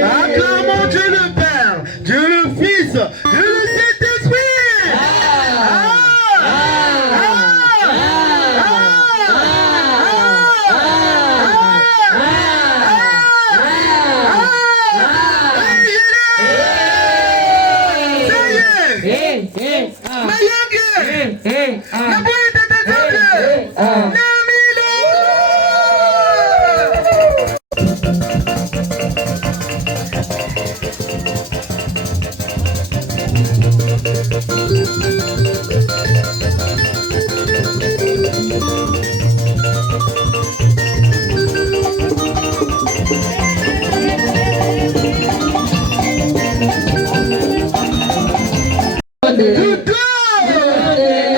Acclamons Dieu le Père, Dieu le Fils, Dieu le Saint-Esprit.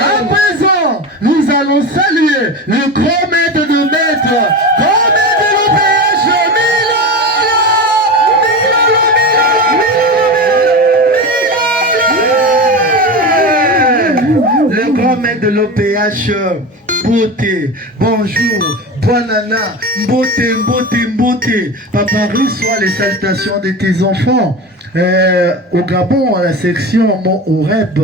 À présent, nous allons saluer le grand maître de maître, grand maître de l'OPH, le grand maître de l'OPH, beauté, bonjour, bonana, beauté, beauté, beauté. Papa, reçois les salutations de tes enfants. Au Gabon, à la section Mont Horeb.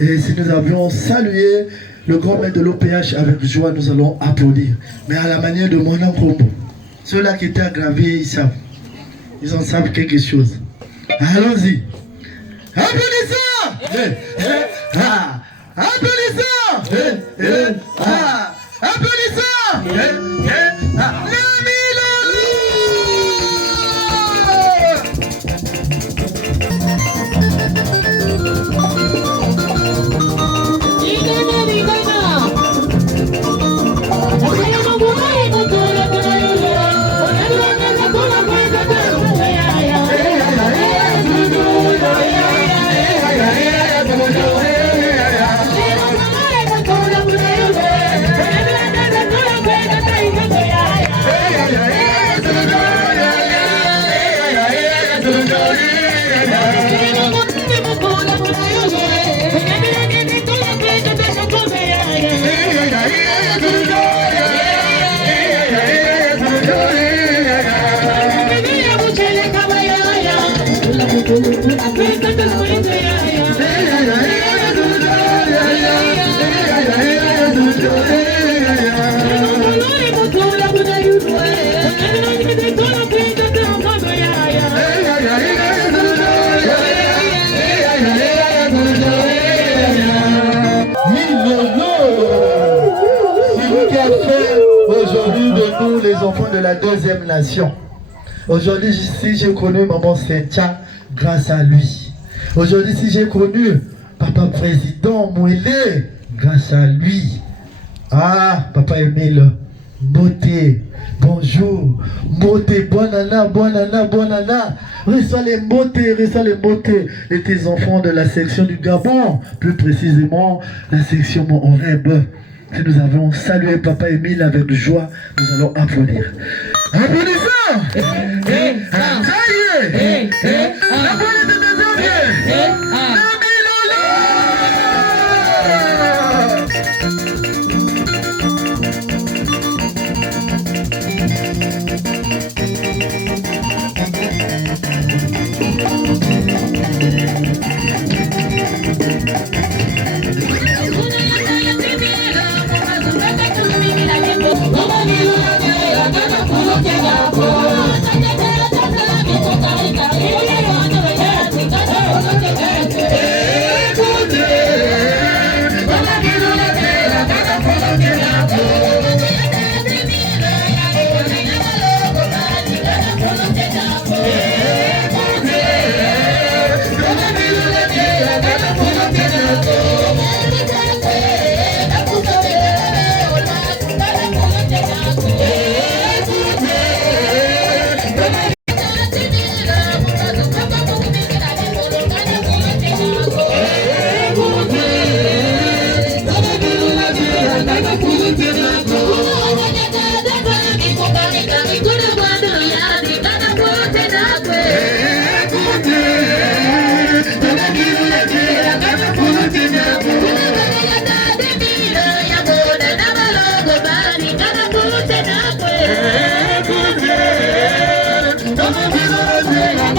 Et si nous avions salué le grand maître de l'OPH avec joie, nous allons applaudir. Mais à la manière de mon oncle, ceux-là qui étaient aggravés, ils savent. Ils en savent quelque chose. Allons-y. Applaudissons! Applaudissons! Applaudissons! Aujourd'hui de nous les enfants de la deuxième nation. Aujourd'hui si j'ai connu maman Cynthia grâce à lui. Aujourd'hui si j'ai connu papa président Mouélé grâce à lui. Ah papa Emile Beauté, bonjour, beauté, bonne année. Reçois les beautés de tes enfants de la section du Gabon, plus précisément la section Moreb. Si nous avons salué Papa Émile avec joie, nous allons applaudir. Applaudissons!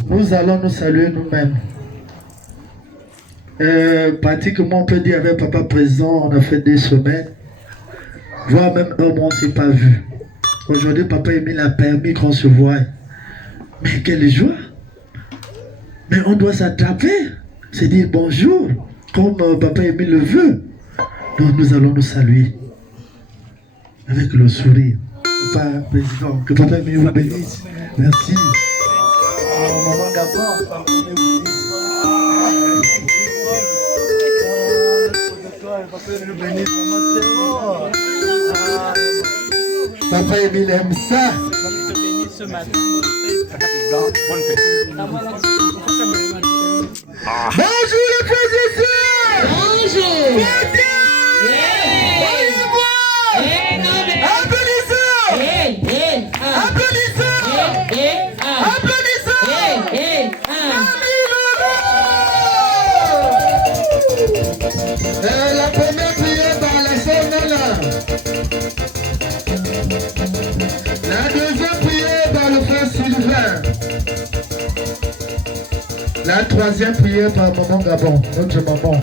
Nous allons nous saluer nous-mêmes. Pratiquement, on peut dire avec Papa Président, on a fait des semaines, voire même un mois, on ne s'est pas vu. Aujourd'hui, Papa Émile a permis qu'on se voie. Mais quelle joie! Mais on doit s'attraper, c'est dire bonjour, comme Papa Émile le veut. Donc nous allons nous saluer avec le sourire. Papa Président, que Papa Émile vous bénisse. Merci. Maman Gabon, Papa Émile aime ça. Bonjour les physiciens. Bonjour. La première prière par la sœur Nana. La deuxième prière par le frère Sylvain. La troisième prière par Maman Gabon, notre maman.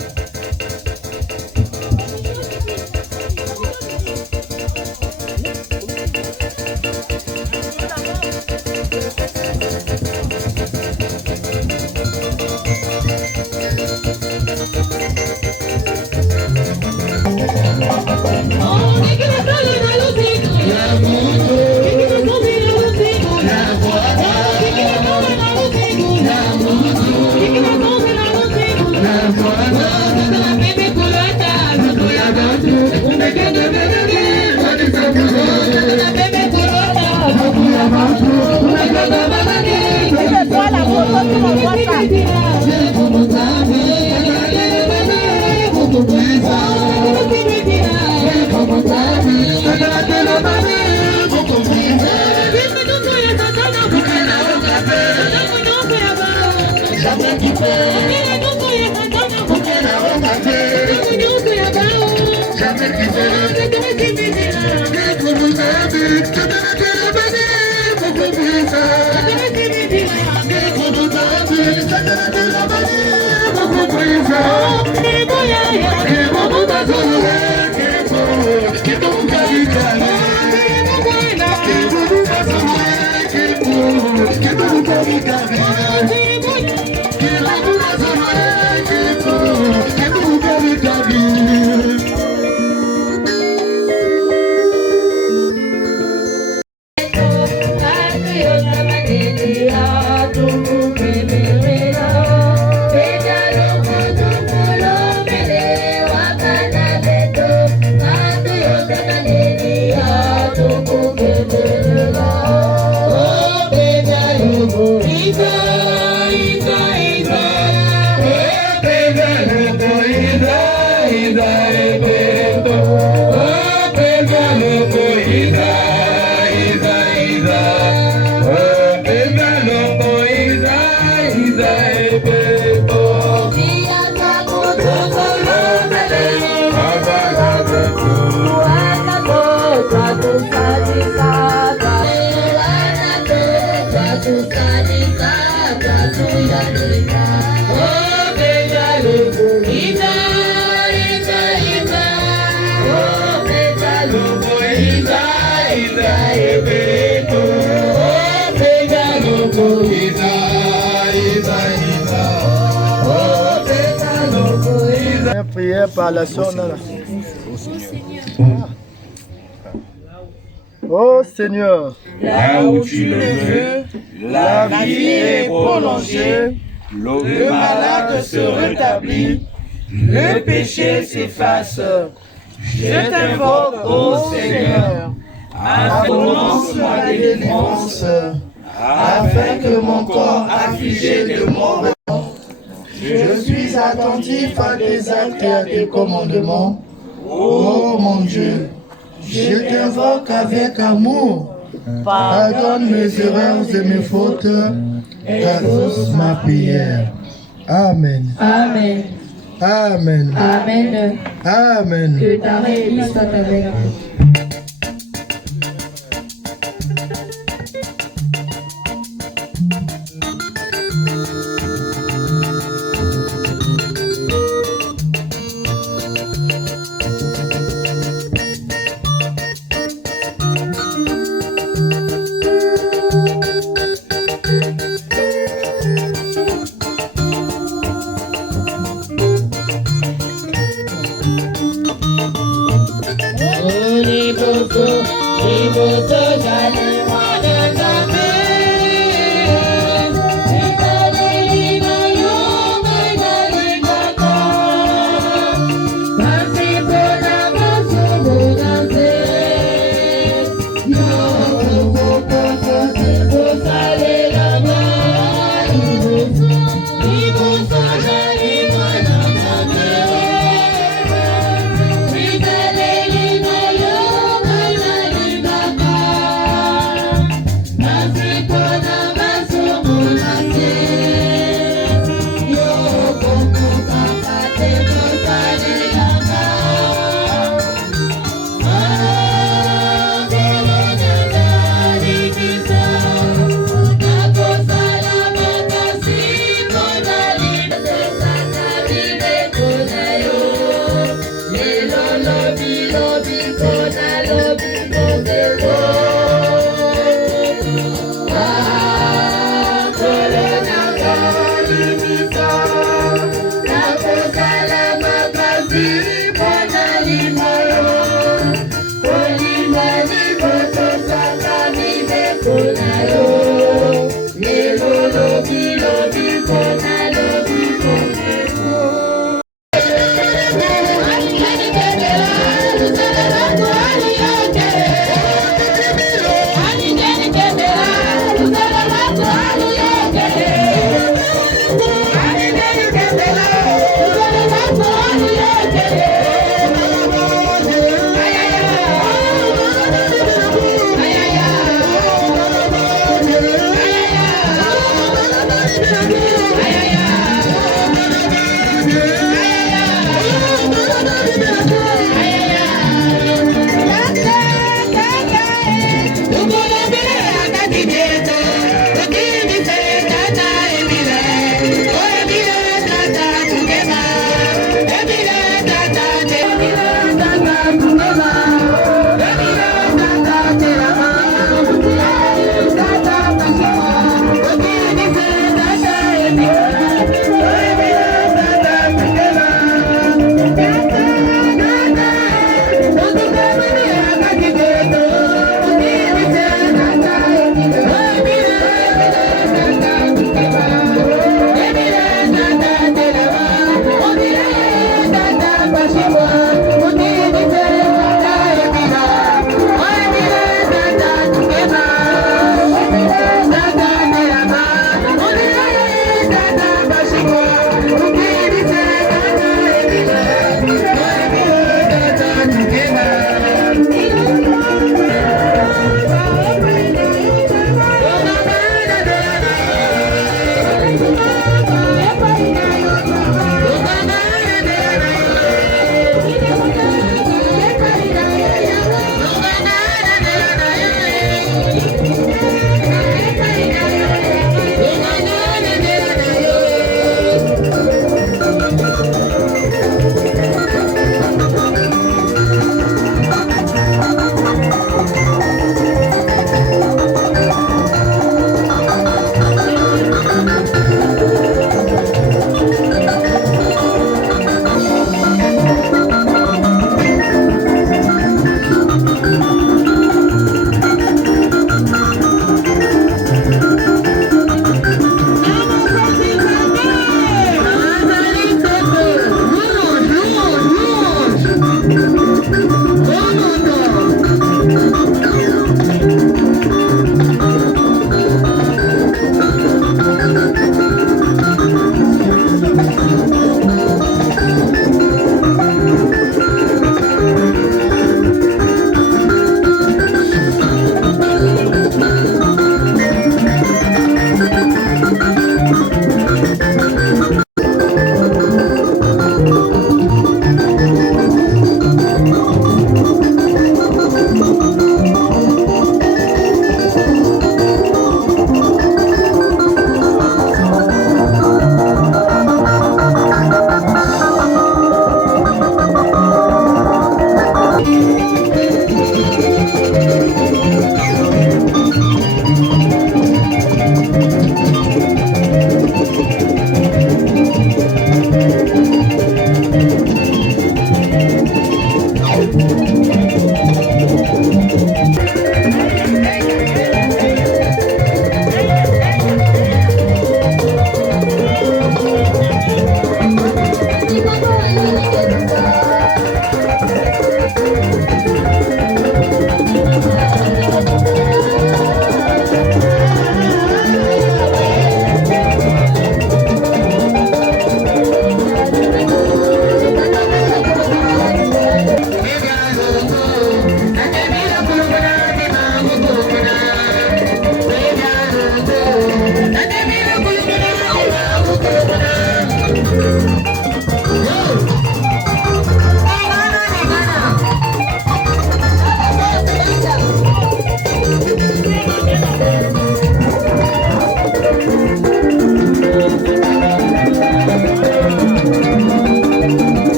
Thank you. prière par la sœur Nana. Oh Seigneur, là où tu le veux, la vie est prolongée, le malade se rétablit, le péché s'efface. Je t'invoque, ô Seigneur, annonce-moi la délivrance, afin que mon corps affligé de mort, je suis attentif à tes actes et à tes commandements. Ô mon Dieu, je t'invoque avec amour. Pardonne mes erreurs et mes fautes. Exauce ma prière. Amen. Amen. Amen. Amen. Amen. Que ta réponse soit avec nous.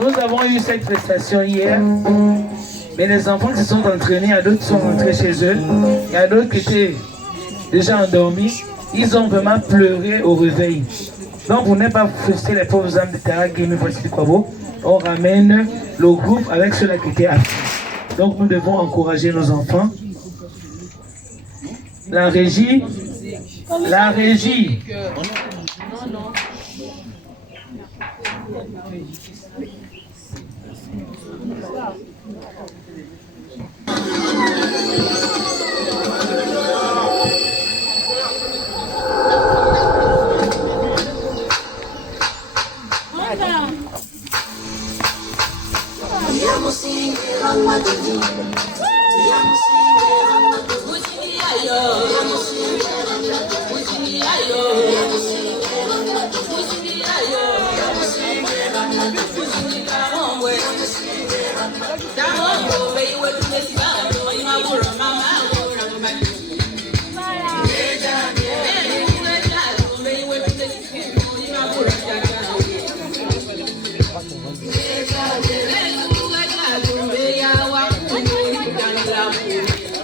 Nous avons eu cette prestation hier, mais les enfants qui se sont entraînés, il y a d'autres qui sont rentrés chez eux, il y a d'autres qui étaient déjà endormis, ils ont vraiment pleuré au réveil. Donc vous n'êtes pas frustrés les pauvres âmes de Tara Game Voici du Kwabo. On ramène le groupe avec ceux-là qui étaient actifs. Donc nous devons encourager nos enfants. La régie. La régie. Mira, mira, mira.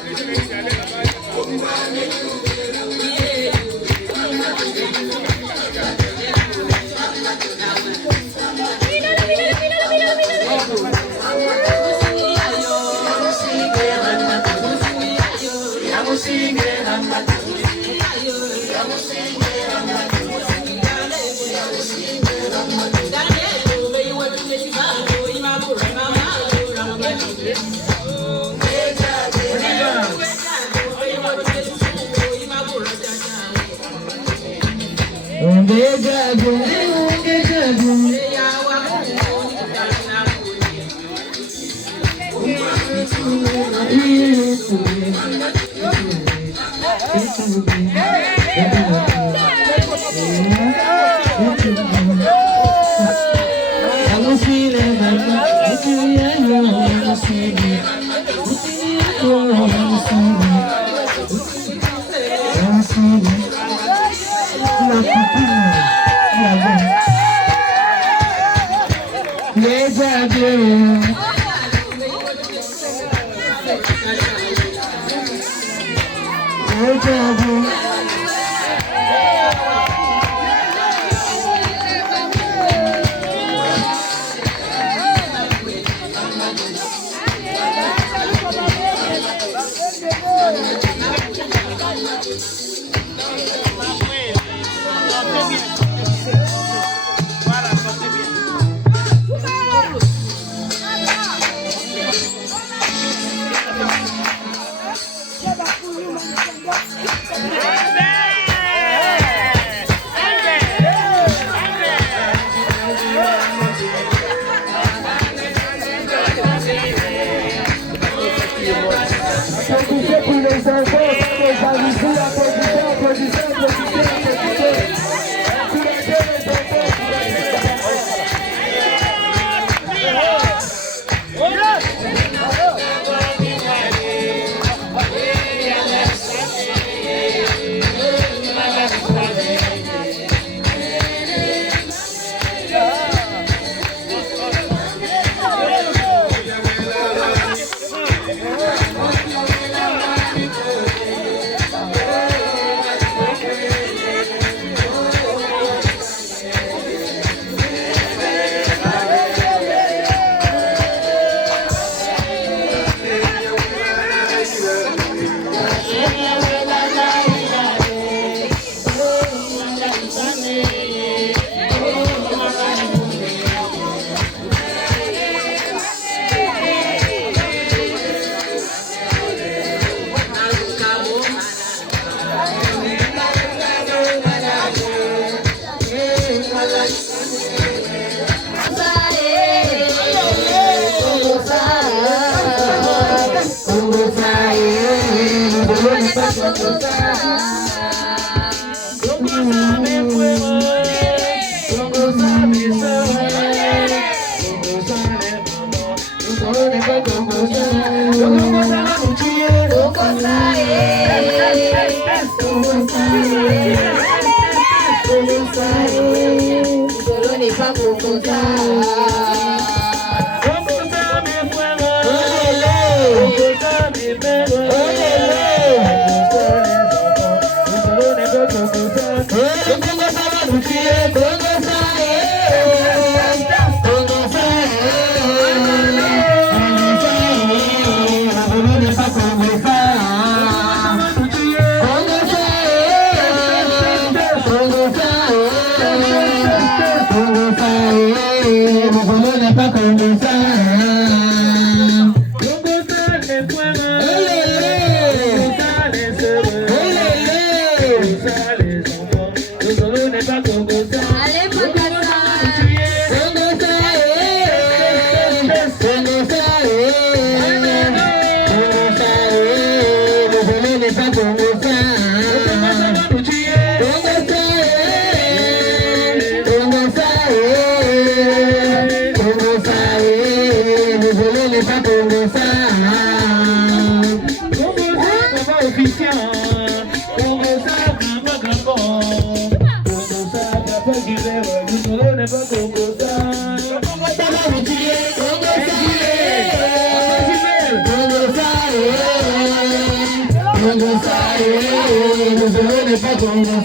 Congo,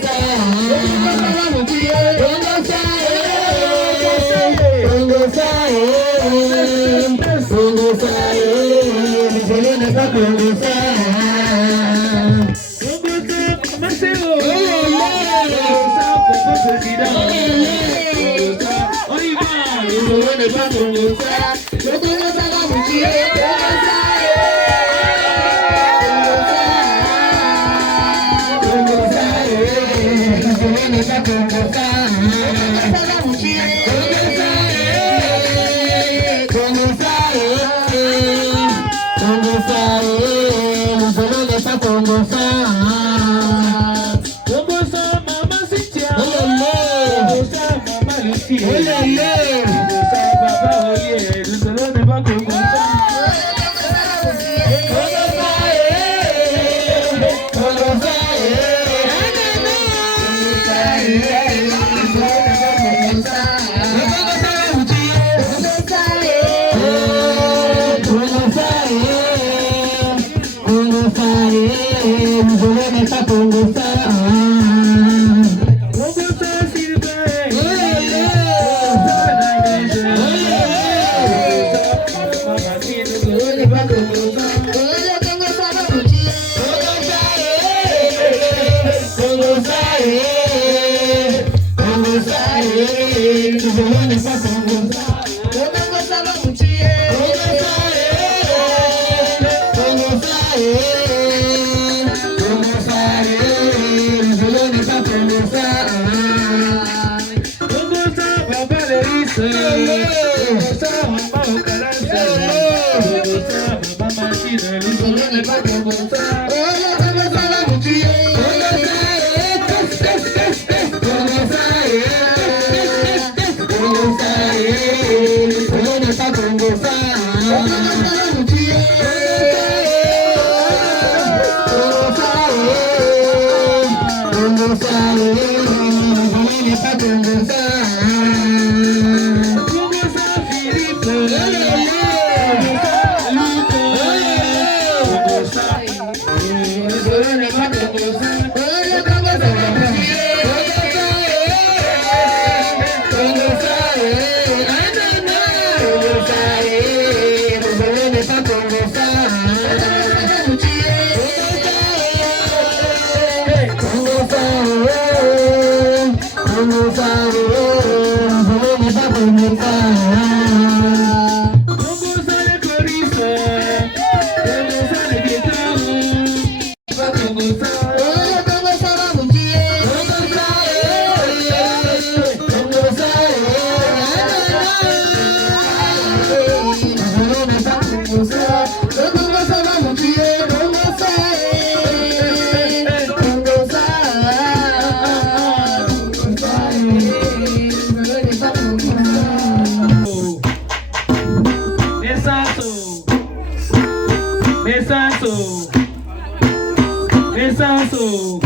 Besazo.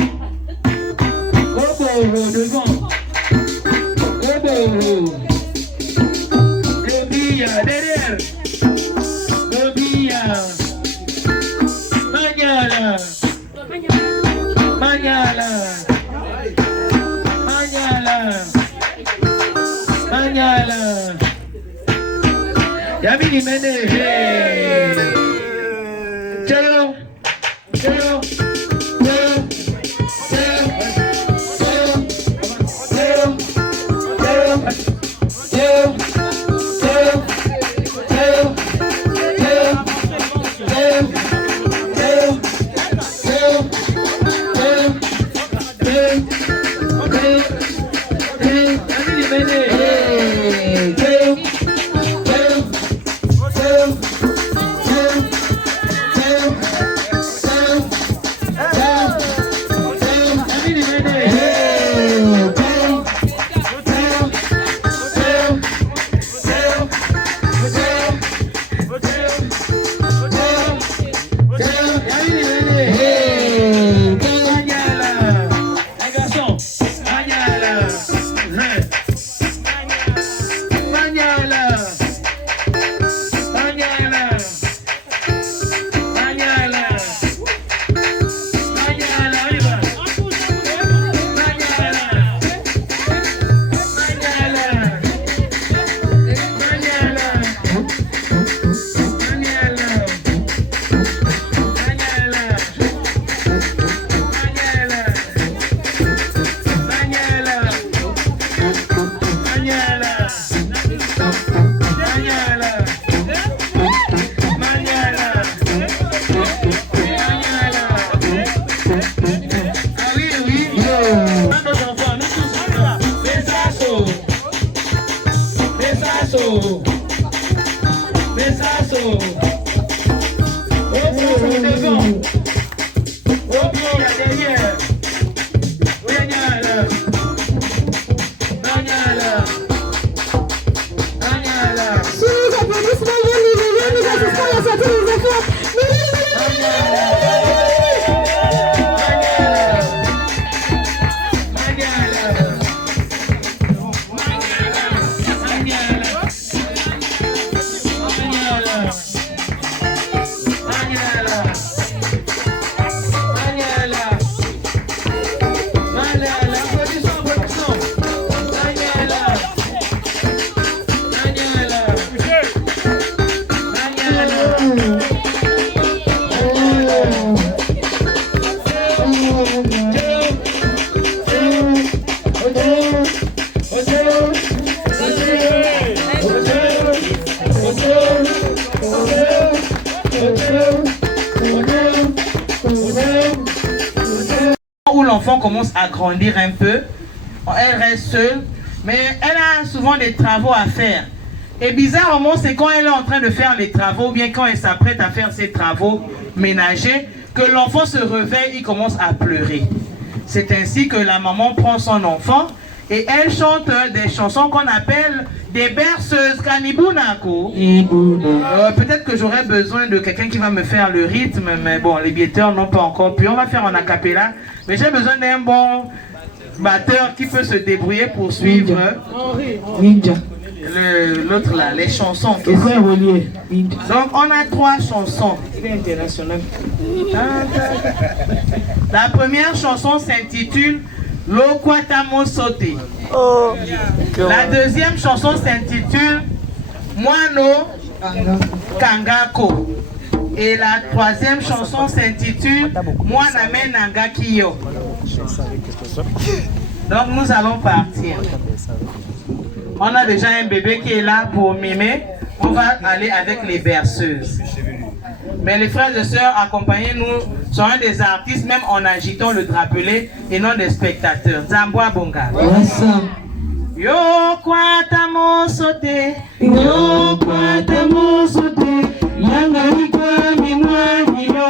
Oboro devant. Oboro. Lobia derrière. Lobia. Manyala. Manyala. Manyala. Manyala. Yamini Mene. Chelo. Chelo. Où l'enfant commence à grandir un peu, elle reste seule, mais elle a souvent des travaux à faire. Et bizarrement, c'est quand elle est en train de faire les travaux, ou bien quand elle s'apprête à faire ses travaux ménagers, que l'enfant se réveille, il commence à pleurer. C'est ainsi que la maman prend son enfant et elle chante des chansons qu'on appelle des berceuses. Kanibunako. Peut-être que j'aurais besoin de quelqu'un qui va me faire le rythme, mais bon, les biatteurs n'ont pas encore pu. On va faire en acapella, mais j'ai besoin d'un bon batteur qui peut se débrouiller pour suivre l'autre là, les chansons. Donc on a 3 chansons. Il est international. La première chanson s'intitule Lokwatamo Sote. La deuxième chanson s'intitule Moano Kangako. Et la troisième chanson s'intitule Moaname Nangakiyo. Donc nous allons partir. On a déjà un bébé qui est là pour mimer. On va aller avec les berceuses. Mais les frères et sœurs, accompagnez-nous, sont des artistes, même en agitant le drapelet et non des spectateurs. Zambwa Bonga. Yo kwatamo sote, yo kwatamo sote, yanga ikwa mimwa hiyo,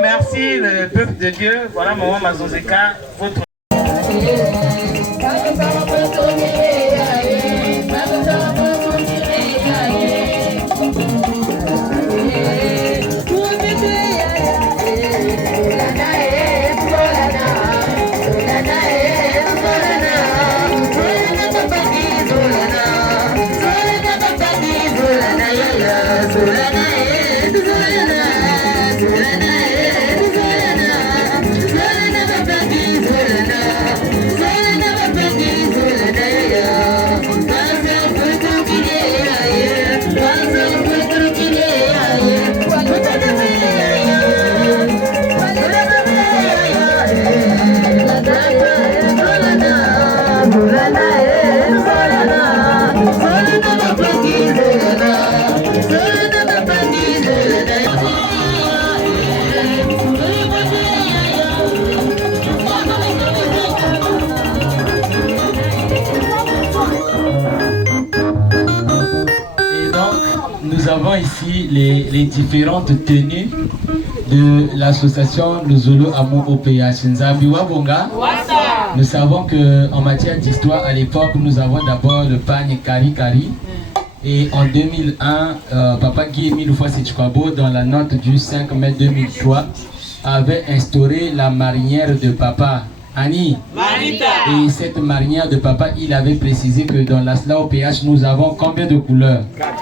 Merci le peuple de Dieu. Voilà Maman Mazozeka, votre... Nous avons ici les différentes tenues de l'association Luzolo Amour au PH. Nous savons qu'en matière d'histoire, à l'époque, nous avons d'abord le pagne Kari Kari. Et en 2001, Papa Guy Emile Fossé-Chikwabo, dans la note du 5 mai 2003, avait instauré la marinière de Papa. Annie. Marita. Et cette marinière de Papa, il avait précisé que dans la SLA au PH, nous avons combien de couleurs? 4.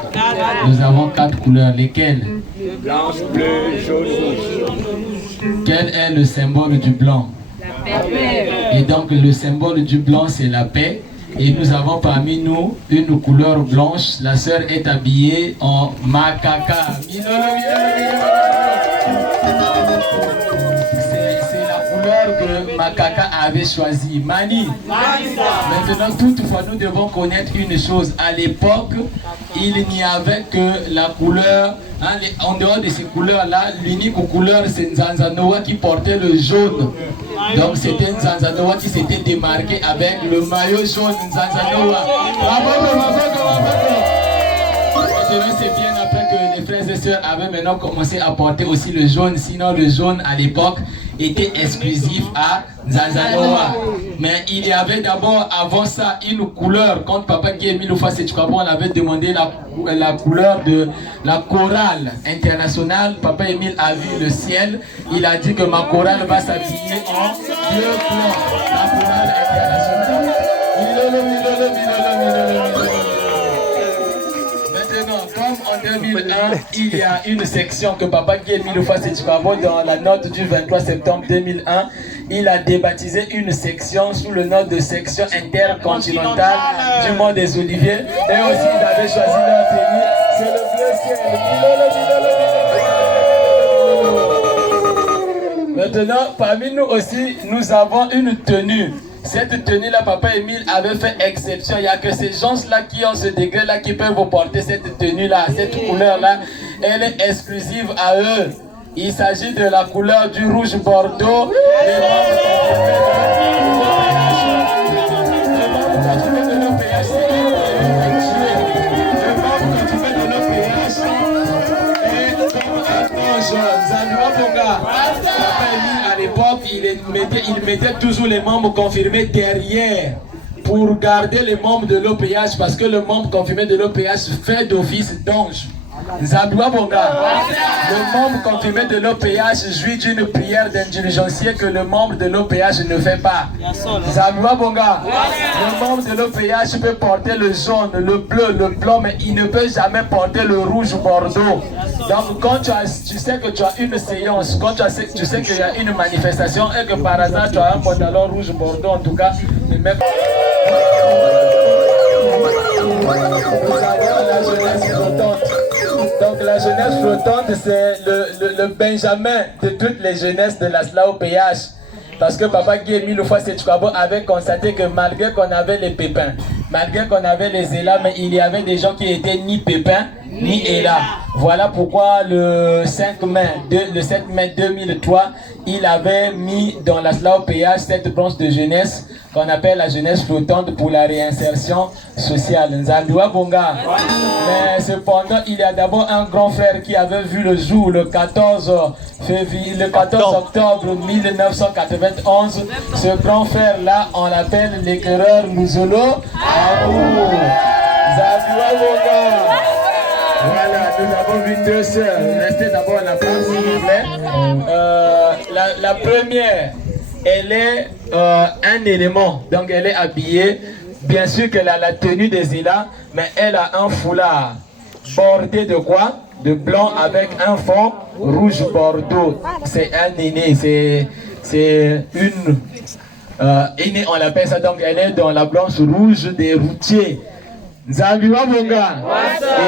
Nous avons 4 couleurs. Lesquelles? Blanche, bleu, jaune, rouge. Quel est le symbole du blanc? La paix. Et donc le symbole du blanc, c'est la paix. Et nous avons parmi nous une couleur blanche. La sœur est habillée en macaca. Que Makaka avait choisi. Mani. Maintenant, toutefois, nous devons connaître une chose. À l'époque, il n'y avait que la couleur, hein, en dehors de ces couleurs-là, l'unique couleur, c'est Nzanzanoa qui portait le jaune. Donc, c'était Nzanzanoa qui s'était démarqué avec le maillot jaune Nzanzanoa. Maintenant, c'est bien après que les frères et sœurs avaient maintenant commencé à porter aussi le jaune. Sinon, le jaune à l'époque était exclusif à Nzanzanoa. Mais il y avait d'abord avant ça une couleur. Quand Papa Guy Emile Fossé-Chikwabo, on avait demandé la couleur de la chorale internationale. Papa Emile a vu le ciel. Il a dit que ma chorale va s'habiller en bleu blanc. La chorale internationale. Comme en 2001, il y a une section que Papa Guy Emile Fossé-Chikwabo, dans la note du 23 septembre 2001, il a débaptisé une section sous le nom de section intercontinentale du Mont des Oliviers. Et aussi, ils avaient choisi leur tenue, c'est le bleu ciel. Maintenant, parmi nous aussi, nous avons une tenue. Cette tenue-là, Papa Émile avait fait exception. Il n'y a que ces gens-là qui ont ce degré-là qui peuvent porter cette tenue-là, cette couleur-là. Elle est exclusive à eux. Il s'agit de la couleur du rouge bordeaux. À l'époque, il mettait toujours les membres confirmés derrière pour garder les membres de l'OPH, parce que le membre confirmé de l'OPH fait d'office d'ange. Zabua Bonga, le membre confirmé de l'OPH jouit d'une prière d'indulgencier que le membre de l'OPH ne fait pas. Zabua Bonga, le membre de l'OPH peut porter le jaune, le bleu, le blanc, mais il ne peut jamais porter le rouge bordeaux. Donc quand tu sais que tu as une séance, quand tu sais qu'il y a une manifestation et que par hasard tu as un pantalon rouge bordeaux, en tout cas, même... Donc la jeunesse flottante, c'est le Benjamin de toutes les jeunesses de la SLAO-PH. Parce que Papa Guy Émile Houphouët-Séchouabo avait constaté que malgré qu'on avait les pépins, malgré qu'on avait les élas, mais il y avait des gens qui étaient ni pépins, ni élas. Voilà pourquoi le 7 mai 2003, il avait mis dans la SLAO-PH cette branche de jeunesse qu'on appelle la jeunesse flottante pour la réinsertion sociale. Nzandua Bonga. Mais cependant, il y a d'abord un grand frère qui avait vu le jour, le 14 octobre 1991. Ce grand frère-là, on l'appelle l'éclaireur Mouzolo Amour. Nzandua Bonga. Voilà, nous avons vu deux sœurs. Restez d'abord à la place, s'il vous plaît. La première, elle est un élément, donc elle est habillée, bien sûr qu'elle a la tenue des élas, mais elle a un foulard bordé de quoi? De blanc avec un fond rouge bordeaux. C'est un aîné, c'est une aînée, on l'appelle ça, donc elle est dans la blanche rouge des routiers. Zambiwa Bonga.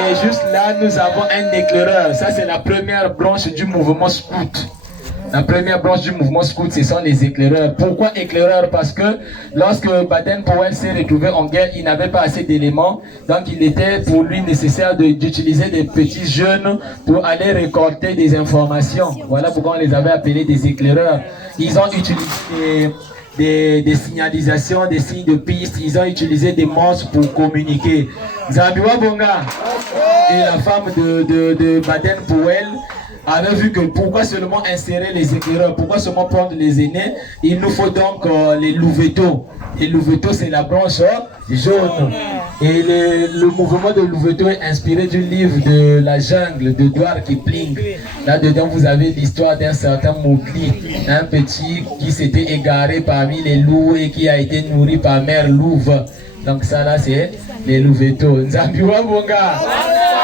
Et juste là, nous avons un éclaireur. Ça, c'est la première branche du mouvement scout. La première branche du mouvement scout, ce sont les éclaireurs. Pourquoi éclaireurs? Parce que lorsque Baden-Powell s'est retrouvé en guerre, il n'avait pas assez d'éléments. Donc il était pour lui nécessaire d'utiliser des petits jeunes pour aller récolter des informations. Voilà pourquoi on les avait appelés des éclaireurs. Ils ont utilisé des signalisations, des signes de piste. Ils ont utilisé des monstres pour communiquer. Zambiwa Bonga et la femme de Baden-Powell avait vu que pourquoi seulement insérer les éclaireurs, pourquoi seulement prendre les aînés. Il nous faut donc les Louveteaux. Et Louveteaux, c'est la branche jaune. Et le mouvement de Louveteaux est inspiré du livre de la jungle de Edouard Kipling. Là-dedans, vous avez l'histoire d'un certain Mowgli, un petit qui s'était égaré parmi les loups et qui a été nourri par mère louve. Donc ça là, c'est les Louveteaux. Nzambiwa Bonga.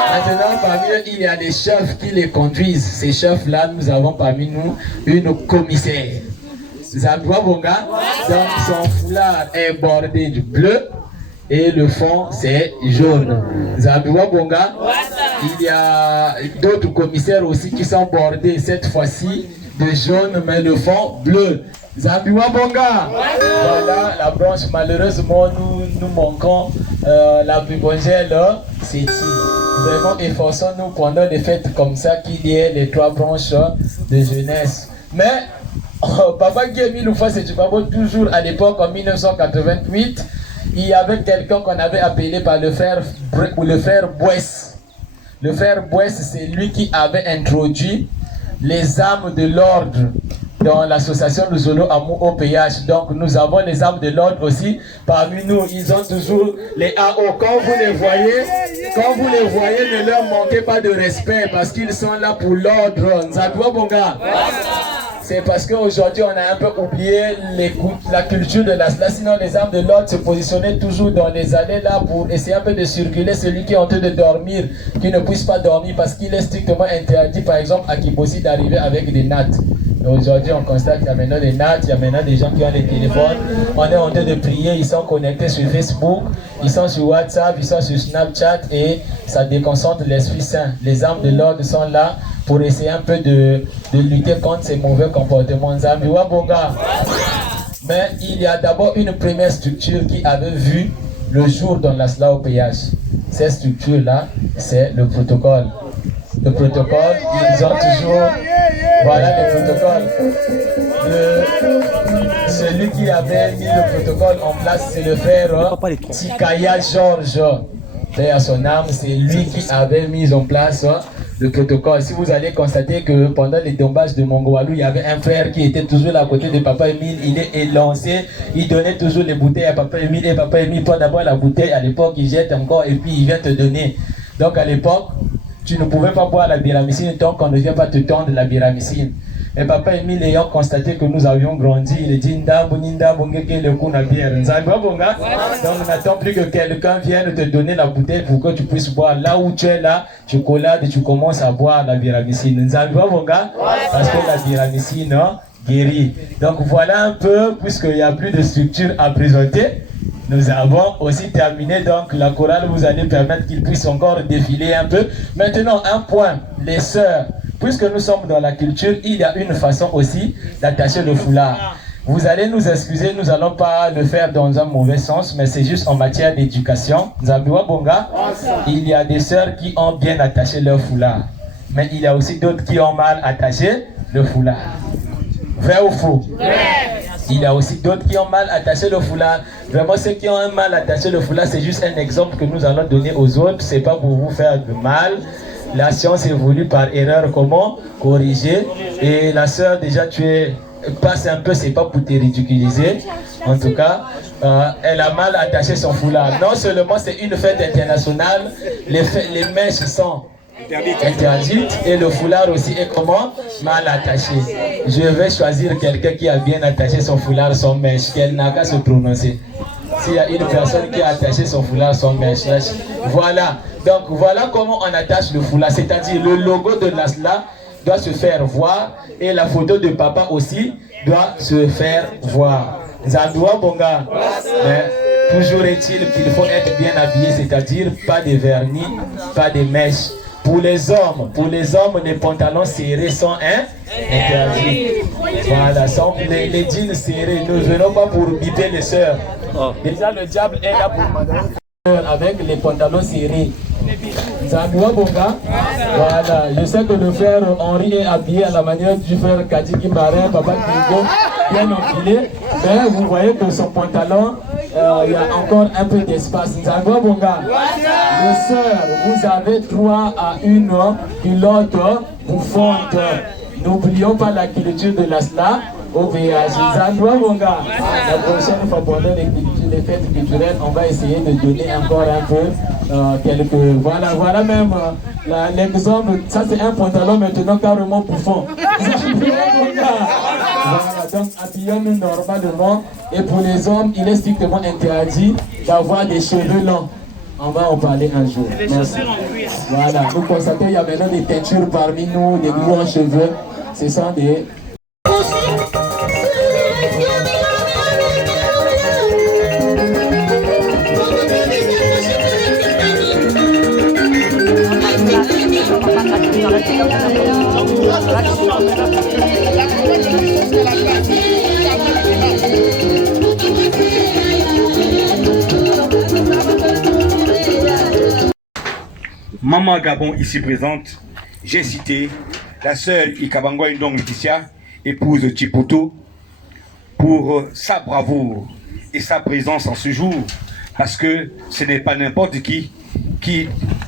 Maintenant, parmi eux, il y a des chefs qui les conduisent. Ces chefs-là, nous avons parmi nous une commissaire. Zambiwa Bonga, donc son foulard est bordé de bleu et le fond c'est jaune. Zambiwa Bonga, il y a d'autres commissaires aussi qui sont bordés cette fois-ci de jaune mais le fond bleu. Zambiwa Bonga. Voilà la branche. Malheureusement, nous manquons la Bibongelle, c'est ici. Vraiment, efforçons-nous pendant des fêtes comme ça qu'il y ait les trois branches de jeunesse. Mais Papa Guy Émile Houphouët-Séchouabo, toujours à l'époque en 1988, il y avait quelqu'un qu'on avait appelé par le frère Bouès. Le frère Bouès, c'est lui qui avait introduit les âmes de l'ordre dans l'association Luzolo Amour OPH. Donc nous avons les âmes de l'ordre aussi parmi nous. Ils ont toujours les AO. Quand vous les voyez, ne leur manquez pas de respect parce qu'ils sont là pour l'ordre. Nzadwa Bonga. C'est parce qu'aujourd'hui on a un peu oublié la culture de la SLA. Sinon les âmes de l'ordre se positionnaient toujours dans les allées là pour essayer un peu de circuler celui qui est en train de dormir, qui ne puisse pas dormir parce qu'il est strictement interdit par exemple à Kibosi d'arriver avec des nattes. Aujourd'hui, on constate qu'il y a maintenant des nattes, il y a maintenant des gens qui ont des téléphones. On est en train de prier, ils sont connectés sur Facebook, ils sont sur WhatsApp, ils sont sur Snapchat et ça déconcentre l'Esprit Saint. Les âmes de l'ordre sont là pour essayer un peu de lutter contre ces mauvais comportements. Zambiwa Bonga. Mais il y a d'abord une première structure qui avait vu le jour dans la SLA OPH. Cette structure-là, c'est le protocole. Le protocole, ils ont toujours... Voilà le protocole. Celui qui avait mis le protocole en place, c'est le frère Tikaya Georges. Et à son âme, c'est lui qui avait mis en place le protocole. Si vous allez constater que pendant les tombages de Mongowalou, il y avait un frère qui était toujours à côté de Papa Émile. Il est élancé, il donnait toujours les bouteilles à Papa Émile. Et Papa Émile prend d'abord la bouteille, à l'époque il jette encore et puis il vient te donner. Donc à l'époque, tu ne pouvais pas boire la biramicine tant qu'on ne vient pas te tendre la biramicine. Et Papa Émile ayant constaté que nous avions grandi, il a dit donc on n'attend plus que quelqu'un vienne te donner la bouteille pour que tu puisses boire. Là où tu es là, tu collades et tu commences à boire la biramicine. Parce que la biramicine guérit. Donc voilà un peu, puisqu'il n'y a plus de structure à présenter. Nous avons aussi terminé, donc la chorale vous allez permettre qu'ils puissent encore défiler un peu. Maintenant, un point, les sœurs, puisque nous sommes dans la culture, il y a une façon aussi d'attacher le foulard. Vous allez nous excuser, nous n'allons pas le faire dans un mauvais sens, mais c'est juste en matière d'éducation. Zambiwa Bonga, il y a des sœurs qui ont bien attaché leur foulard, mais il y a aussi d'autres qui ont mal attaché le foulard. Vrai ou faux? Il y a aussi d'autres qui ont mal attaché le foulard. Vraiment, ceux qui ont mal attaché le foulard, c'est juste un exemple que nous allons donner aux autres. C'est pas pour vous faire de mal. La science évolue par erreur. Comment corriger? Et la sœur, déjà, tu es... Passe un peu, c'est pas pour te ridiculiser. En tout cas, elle a mal attaché son foulard. Non seulement c'est une fête internationale, les mèches sont interdites et le foulard aussi est comment? Mal attaché. Je vais choisir quelqu'un qui a bien attaché son foulard, son mèche, qu'elle n'a qu'à se prononcer. S'il y a une personne qui a attaché son foulard, son mèche, voilà. Donc voilà comment on attache le foulard, c'est-à-dire le logo de l'ASLA doit se faire voir et la photo de papa aussi doit se faire voir. Zandoua Bonga, mais toujours est-il qu'il faut être bien habillé, c'est-à-dire pas de vernis, pas de mèches. Pour les hommes, les pantalons serrés sont interdits. Voilà, sont les jeans serrés. Nous ne venons pas pour biper les sœurs. Déjà, le diable est là pour madame avec les pantalons serrés. Zandoua Bonga, voilà. Je sais que le frère Henri est habillé à la manière du frère Kadiki Marin, Papa Kingo, bien enfilé. Mais vous voyez que son pantalon, il y a encore un peu d'espace. Zandoua Bonga, les sœurs, vous avez droit à une culotte bouffante. N'oublions pas la culture de l'ASLA au VH. Zandoua Bonga, la prochaine fois pendant les fêtes culturelles, on va essayer de donner encore un peu quelques... Voilà même l'exemple. Ça c'est un pantalon maintenant carrément bouffant. Voilà, donc habillons-nous normalement. Et pour les hommes, il est strictement interdit d'avoir des cheveux longs. On va en parler un jour. Merci. Voilà, vous constatez, il y a maintenant des teintures parmi nous, des gros cheveux. Ce sont des... Maman Gabon ici présente, j'ai cité la sœur Ikabango Indong Laetitia, épouse Chipoto, pour sa bravoure et sa présence en ce jour, parce que ce n'est pas n'importe qui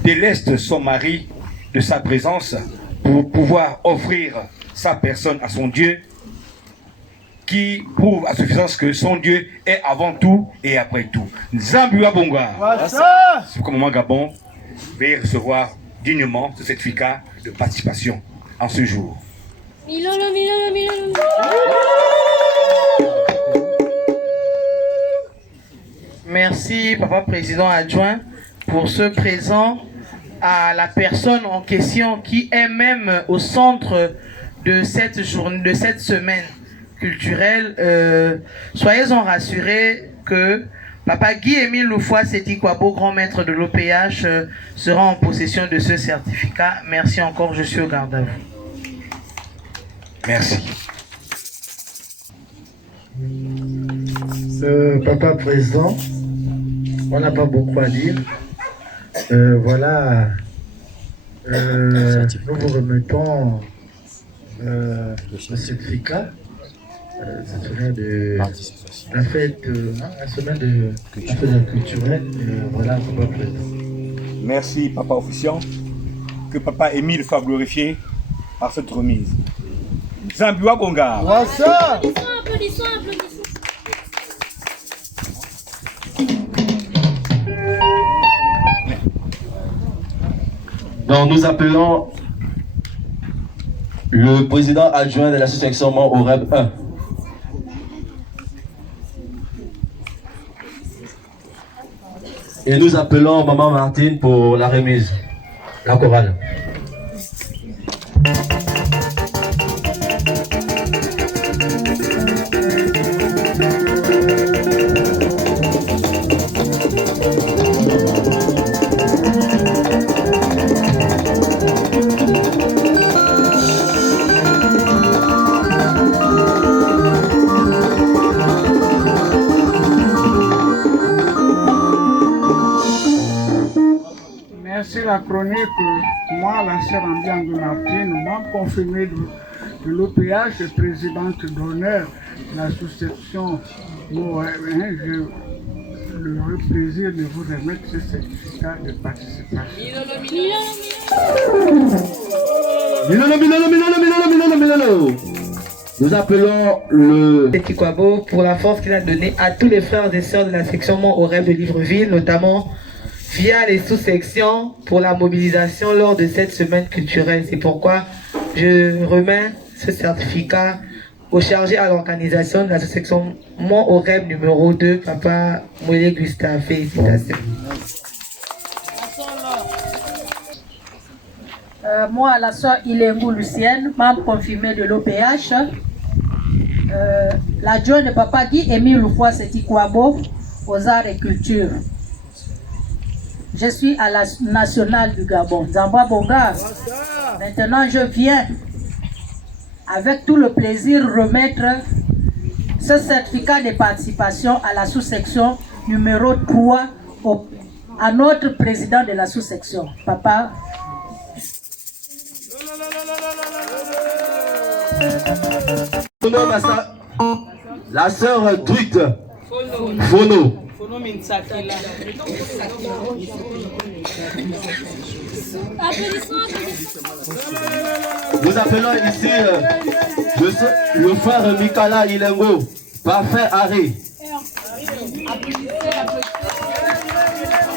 déleste son mari de sa présence pour pouvoir offrir sa personne à son Dieu, qui prouve à suffisance que son Dieu est avant tout et après tout. Nzambiwa Bonga, c'est comme Maman Gabon veuillez recevoir dignement ce certificat de participation en ce jour. Merci, Papa Président adjoint, pour ce présent à la personne en question qui est même au centre de cette journée, de cette semaine culturelle. Soyez-en rassurés que Papa Guy-Émile Loufoua Sétikwabo, grand maître de l'OPH, sera en possession de ce certificat. Merci encore, je suis au garde à vous. Merci. le papa président, on n'a pas beaucoup à dire. Voilà, nous vous remettons le certificat. Ça serait de la fête, la semaine de la fête culturelle. Voilà, papa président. Merci, papa officiant. Que papa Émile soit glorifié par cette remise. Zambiwa Bonga. Wassa. Applaudissons. Donc nous appelons le président adjoint de l'association Mont Oreb 1. Et nous appelons Maman Martine pour la remise, la chorale. Merci la chronique. Moi, la sœur Ambiangue Martine, membre confirmée de l'OPH et présidente d'honneur de l'association Moël, j'ai le plaisir de vous remettre ce certificat de participation. Milolo. Nous appelons le Petit Kwabo pour la force qu'il a donnée à tous les frères et sœurs de la section Mont Oreb de Libreville, notamment via les sous-sections pour la mobilisation lors de cette semaine culturelle. C'est pourquoi je remets ce certificat au chargé à l'organisation de la sous-section Mont Oreb numéro 2, Papa Moulé Gustave. Félicitations. Moi, la soeur Ilengou Lucienne, membre confirmée de l'OPH, l'adjoint de Papa Guy Émile Loufoua Seti Kwabo aux arts et culture. Je suis à la nationale du Gabon, Zamba Bonga. Maintenant, je viens avec tout le plaisir remettre ce certificat de participation à la sous-section numéro 3 à notre président de la sous-section, Papa. La sœur Druite Fono. Nous appelons ici le frère Mikala Ilengo, parfait arrêt.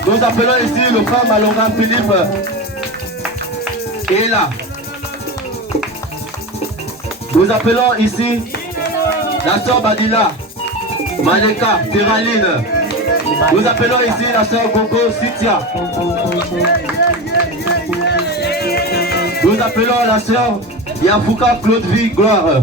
Nous appelons ici le frère Malonga Philippe et là. Nous appelons ici la sœur Badila, Maleka, Teraline. Nous appelons ici la sœur Gogo Sitia. Nous appelons la sœur Yafouka Claude Vie Gloire.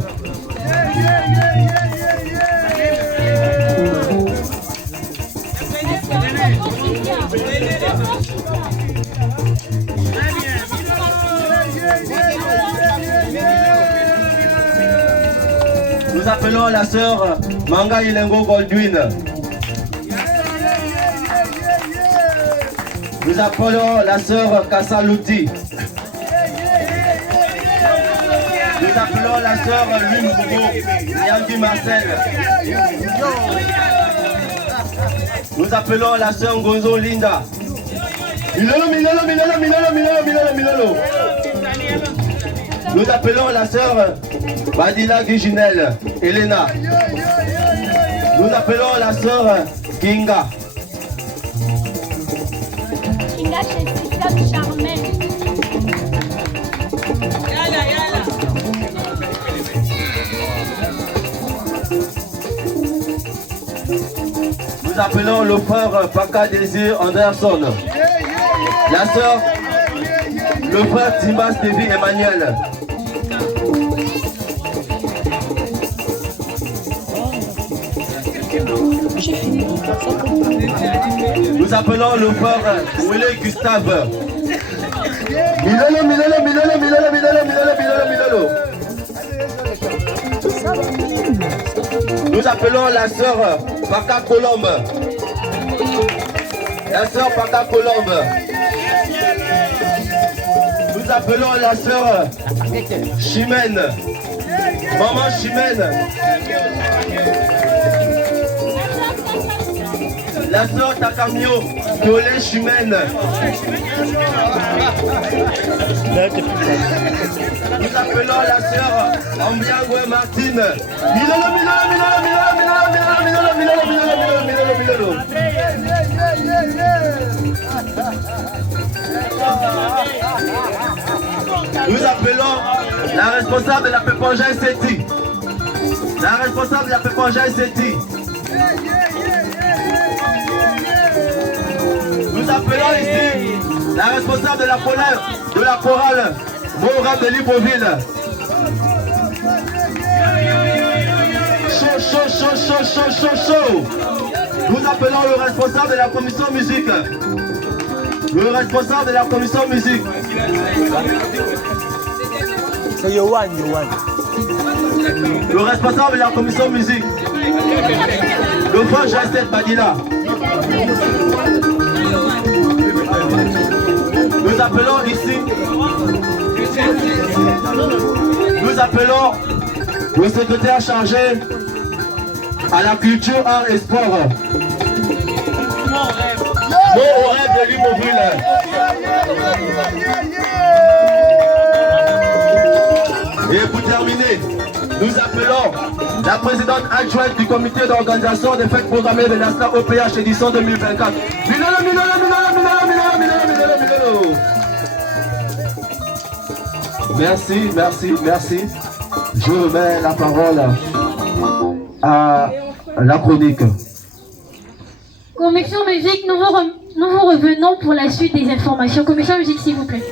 Nous appelons la sœur Manga Ilengo Goldwyn. Nous appelons la sœur Kassalouti. Nous appelons la sœur Lune Bobo, Yangi Marcel. Nous appelons la sœur Gonzo Linda. Milolo. Nous appelons la sœur Badila Guijinel, Elena. Nous appelons la sœur Kinga. Kinga chez Charmel. Nous appelons le frère Paka Désir Anderson. La sœur, le frère Timbas Devi Emmanuel. Nous appelons le frère Willy Gustave. Milolo. Nous appelons la sœur Paka Colombe. La sœur Paka Colombe. Nous appelons la sœur Chimène. Maman Chimène. La sœur Takamio, Violette Chimène. Nous appelons la sœur Ambiangwe Martine. Milolo, Milolo, Milolo, Milolo, Milolo, Milolo, Milolo, Milolo, Milolo, Milolo. Nous appelons la responsable de la Péponja Seti. La responsable de la Péponja Seti. Nous appelons ici la responsable de la chorale Mora de Libreville. Chaud, chaud, chaud, chaud, chaud, chaud, chaud. Nous appelons le responsable de la commission musique. Le responsable de la commission musique. C'est Yohan. Le responsable de la commission musique. Le frère Jean-Seth Badila. Nous appelons ici. Nous appelons le secrétaire chargé à la culture, art et sport. Mot au rêve de Libreville. Et pour terminer, nous appelons la présidente adjointe du comité d'organisation des fêtes programmées de l'ASNA OPH édition 2024. Milolo, Milolo, Milolo, Milolo, Milolo, Milolo, Milolo, Milolo. Merci, merci, merci. Je remets la parole à la chronique. Commission musique, nous vous revenons pour la suite des informations. Commission musique, s'il vous plaît.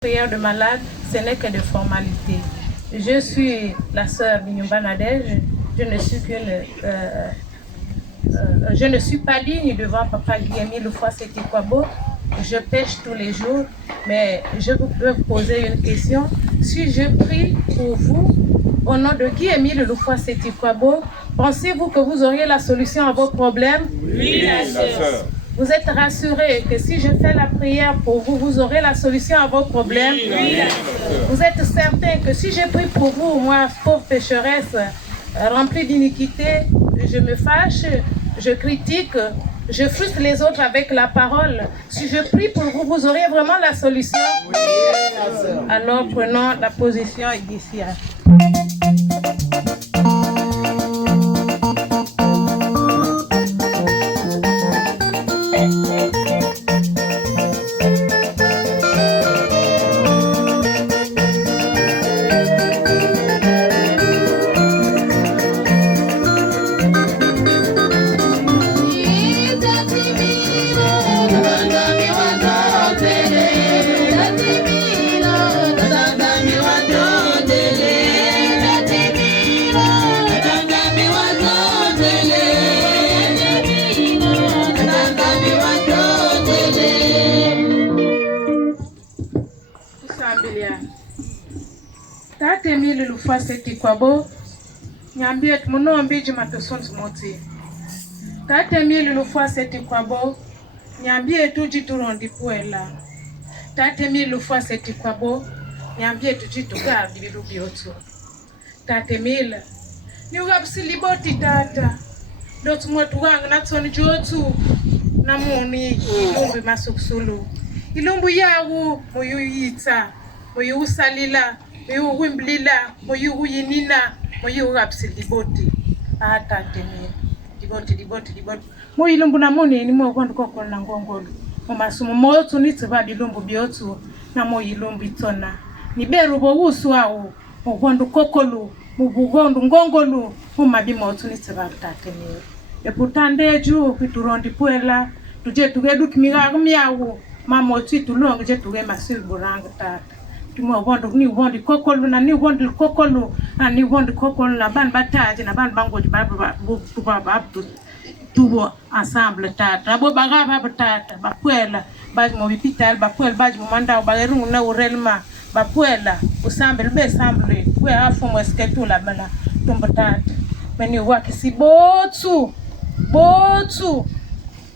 Prière de malade, ce n'est que de formalité. Je suis la sœur Binyumba Nadège. Je ne suis pas digne devant Papa Guillemille Loufoua-Seti-Kwabo. Je pêche tous les jours, mais je peux vous poser une question. Si je prie pour vous, au nom de Guillemille Loufoua-Seti-Kwabo, pensez-vous que vous auriez la solution à vos problèmes? Oui, la sœur. Vous êtes rassurés que si je fais la prière pour vous, vous aurez la solution à vos problèmes? Oui. Vous êtes certain que si je prie pour vous, moi, pauvre pécheresse, remplie d'iniquité, je me fâche, je critique, je frustre les autres avec la parole. Si je prie pour vous, vous aurez vraiment la solution? Oui. Alors prenons la position d'ici. Guillemille Loufoua-Seti-Kwabo, nyambie muno mbiji matosonzi moti. Guillemille Loufoua-Seti-Kwabo, nyambie tuji turondi puela. Guillemille Loufoua-Seti-Kwabo, nyambie tuji tugardi birubi otu. Guillemille, ni ugabsi liboti tata. Dotu mwetu wangu natsoni jotu na muni ilumbi masuksulu. Ilumbu yawu moyu yita, moyu usalila. Moyu wimblila, moyu yinina, moyu rapsi liboti. Ata temi, liboti. Moyu ilumbu na moni ni mo kwandu koko na ngongolu. Masumu moyotu nitiba bilumbu biotu na moyu ilumbu itona. Niberu bo usu au, mwandu kokolu, mubugondu ngongolu, mabi moyotu nitiba tatemi. Eputande juu piturondi puela, tuje tugedu kimigagu miawu, mamotu itulongu je tuge masiru buranga tata. Tuma wondo ni wondi kokolu na ni wondi kokolu na ni wondi kokolu na ban bataje na ban bango di baba tubo ensemble tata abo baga baba tata bakwela baji mo hospital bakwela baji mo mandao bagerungu na urelma bakwela usamble be samble we afu mo sketula bala tumba tata meni wakisi botu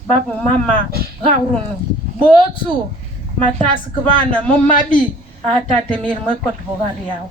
babu mama gaurunu botu matasi kubana momabi atate mil mo kot bogari yao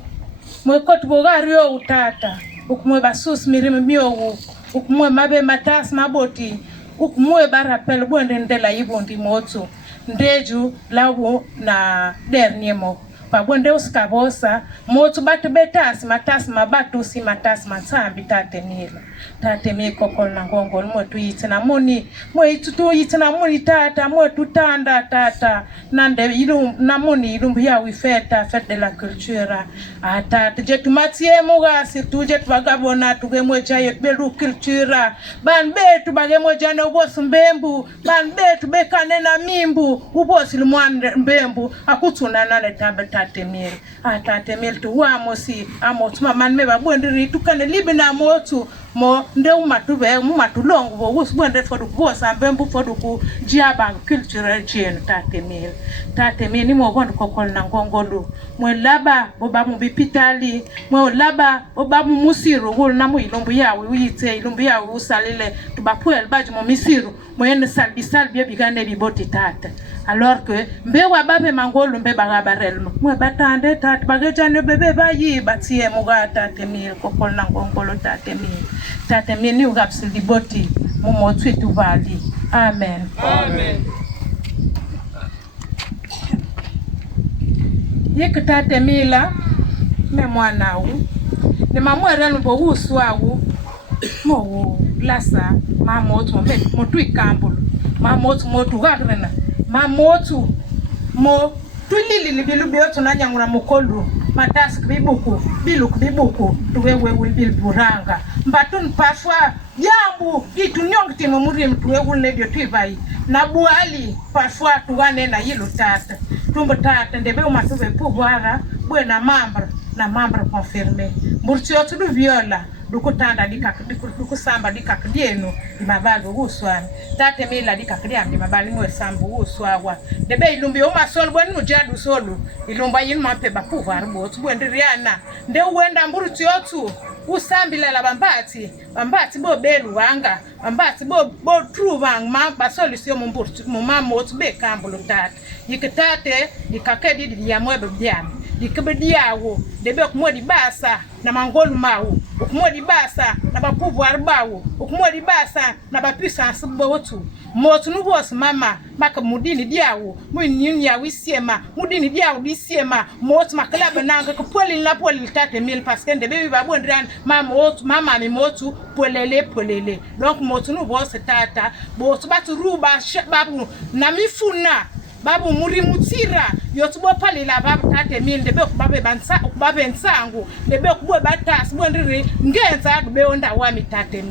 mo kot bogari yo utata ukmwe basus mirime miowu ukmwe mabe matas maboti ukmwe barapel bonde ndela yibondi moto ndeju lawo na derniemo pabonde uskabosa moto batu betas matas mabatu si matas matsambi tate mi kokol na ngongol mo tu yitina moni mo itu yitina moni tata mo tutanda tata nande ilum na moni ilum ya wi fête de la culture tata je tu matie mo ga surtout je tu bagabona tu ge mo jaye belu culture ban be tu bage mo jana ubosu mbembu ban be tu be kanena mimbu ubosu lumwan mbembu akutuna nane tambe tate mil tu wa mosi amot man me babondiri tu kana libina motu mo nde umatuve mumatulongo bo usbonde fodu bo sambembu fodu ku jiaba cultural chain tate mil ni mo bondo kokol na ngongolu mo laba boba mu bipitali mo laba boba mu musiru wol na mu ilombu yawe uyite ilombu yawe usalile tubapwel baji mo misiru mo yene salbi bigane biboti tata alors que mbe wa babe mangolu mbe bagabarel mo batande tata bagejane bebe bayi batie mo ga tate mil kokol na ngongolu tate mil ni ugapsili boti mo motwe tuvali amen yek tate mila me mwana wu ne mamwere no bo uswawu mo lasa mamoto mo tu ikambulu mamoto mo tu gagrena mamoto mo tulili bilu bioto na nyangura mukolu matas bibuku biluku tuwewe bilburanga mbatun parfois jambu itunyongti no muri mtuwewe ledio twibai na buali parfois tuwane na yilo tata tumbo tata ndebe umatuve pouvoir bwena membre confirmé mburtio tudu viola dukutanda dukusamba dikakdienu imabalo uswan tate mila dikakdiam imabali mo sambu uswawa debe ilumbi o masol bwenu jadu solu ilumba yin mampe ba pouvoir bo tubwendiriana nde uwenda mburtio tu usambile la bambati bo belu wanga bambati bo truvang ma ba solution mburtu mo mamo tube kambulo tat yiketate dikakedi diyamwebe byam dikabediawo debe kumodi basa na mangolu mawo kumodi basa na ba pouvoir bawo kumodi basa na ba puissance botu motu no boss mama maka mudini diawo munyini ya wisiema mudini diawo wisiema motu maklaba nanga ko poli la poli tate mil parce que debe ba bondran mama mi motu polele donc motu no boss tata botu batu ruba babu na mifuna babu muri mutira yotubo pale la babu tate mil debe kubabe bansa kubabe nsangu debe kubwe batas bondiri ngenza dube onda wami tate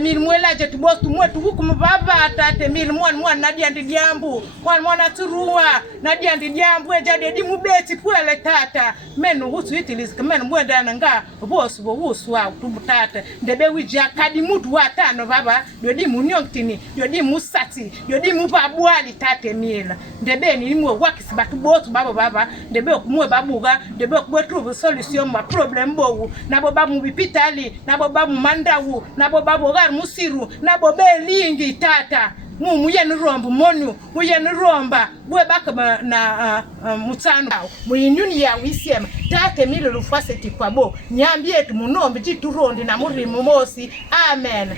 mil mwelaje tubostu mwetu huku mbaba tate mil mwana nadia ndidiambu mwana turuwa nadia ndidiambu ejade di mubeti pwele tata menu hutu itiliska menu mwenda nga bosu bo husu wa tubu tata debe wija kadi mutu watano baba yodi munyongtini yodi musati yodi mubabwali tate mil ndebe ni mwe wakisi batu botu baba ndebe kumwe babuga ndebe kubwe trouve solution ma problem bowu nabo babu bipitali nabo babu mandawu nabo babu gar musiru nabo belingi tata muyeni rombo monu muyeni romba bwe baka na mutano muyinyuni ya wisema tate mile lufase tikwabo nyambie tu munombe titurondi na muri mosi amen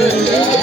Hey,